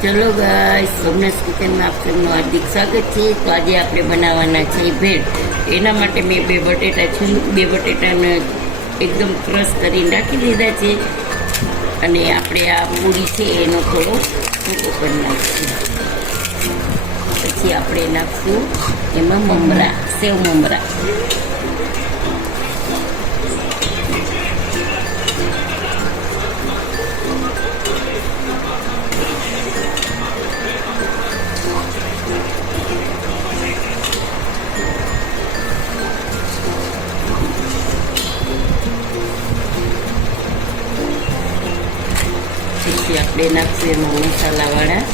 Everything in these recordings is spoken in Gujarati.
ચલો ગાઈસ, સોમનાથ કિચનમાં આપ સૌનું હાર્દિક સ્વાગત છે. તો આજે આપણે બનાવવાના છે ભેળ. એના માટે મેં બે બટેટાને એકદમ ક્રશ કરીને રાખી દીધા છે. અને આપણે આ પૂરી છે એનો થોડો સૂકો કરી નાખીશું. પછી આપણે નાખશું એમાં મમરા, સેવ મમરા. પછી આપણે નાખશું એમાં મસાલાવાળા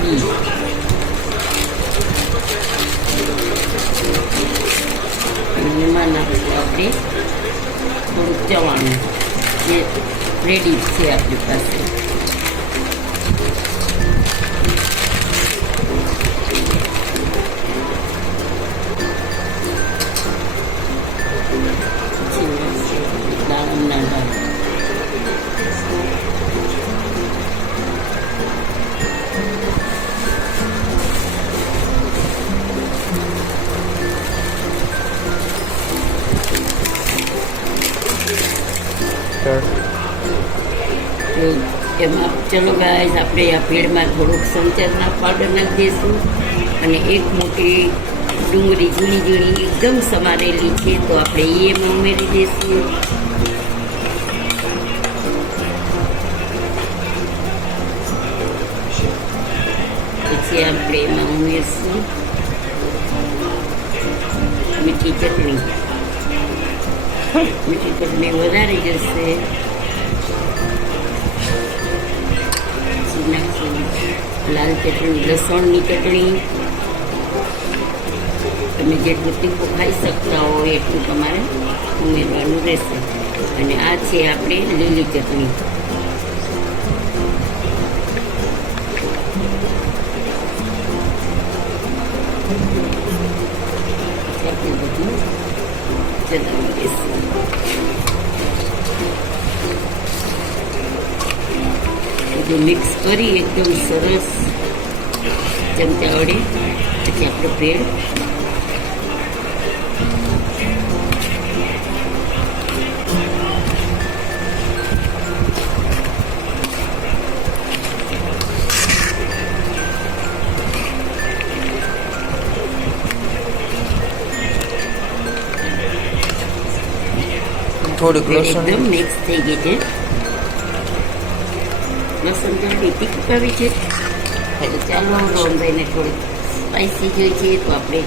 ઘી. એમાં નાખશું આપણે થોડુંક ચવાણું, જે રેડી છે આપણી પાસે. પછી દાળના દાળ. એમાં ચલો ગાઈસ, આપણે આ ભેળમાં થોડુંક સંચરના પાવડર નાખી દઈશું. અને એક મોટી ડુંગળી ઝીણી ઝીણી એકદમ સમારેલી છે, તો આપણે એમાં ઉમેરી દઈશું. પછી આપણે એમાં ઉમેરશું મીઠી ચટણી. મીઠી ચટણી વધારે જશે. લાલ ચટણી, લસણની ચટણી. તમે જેટલું તીખું ખાઈ શકતા હો એટલું તમારે ઉમેરવાનું રહેશે. અને આ છે આપણે લીલી ચટણી. આપણે બધું ચલાવી દઈશું. બધું મિક્સ કરી એકદમ સરસ ચમચા વડે. પછી આપણો ભેળ થોડીક લસણ એકદમ મિક્સ થઈ ગઈ છે. લસણ થોડી તીખું આવી છે. ચાલો રોમભાઈને થોડીક સ્પાઈસી જોઈએ છે, તો આપણે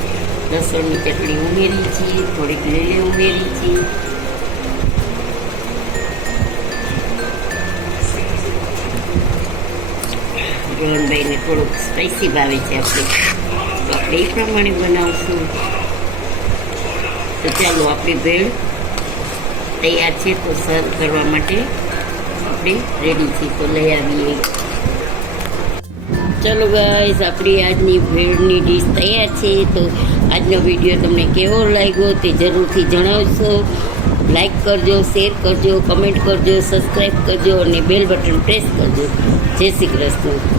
લસણની ચટણી ઉમેરી છીએ, થોડીક લીલી ઉમેરી છીએ. રોહનભાઈને થોડુંક સ્પાઈસી ભાવે છે આપણે, તો આપણે એ પ્રમાણે બનાવશું. તો ચાલો, આપણી ભેળ તૈયાર છે. તો સર્વ કરવા માટે આપણે રેડી છીએ, તો લઈ આવીએ. ચલો ગાઈસ, આપણી આજની ભેળની ડીશ તૈયાર છે. તો આજનો વિડીયો તમને કેવો લાગ્યો તે જરૂરથી જણાવશો. લાઈક કરજો, શેર કરજો, કમેન્ટ કરજો, સબસ્ક્રાઈબ કરજો અને બેલ બટન પ્રેસ કરજો. જય શ્રી કૃષ્ણ.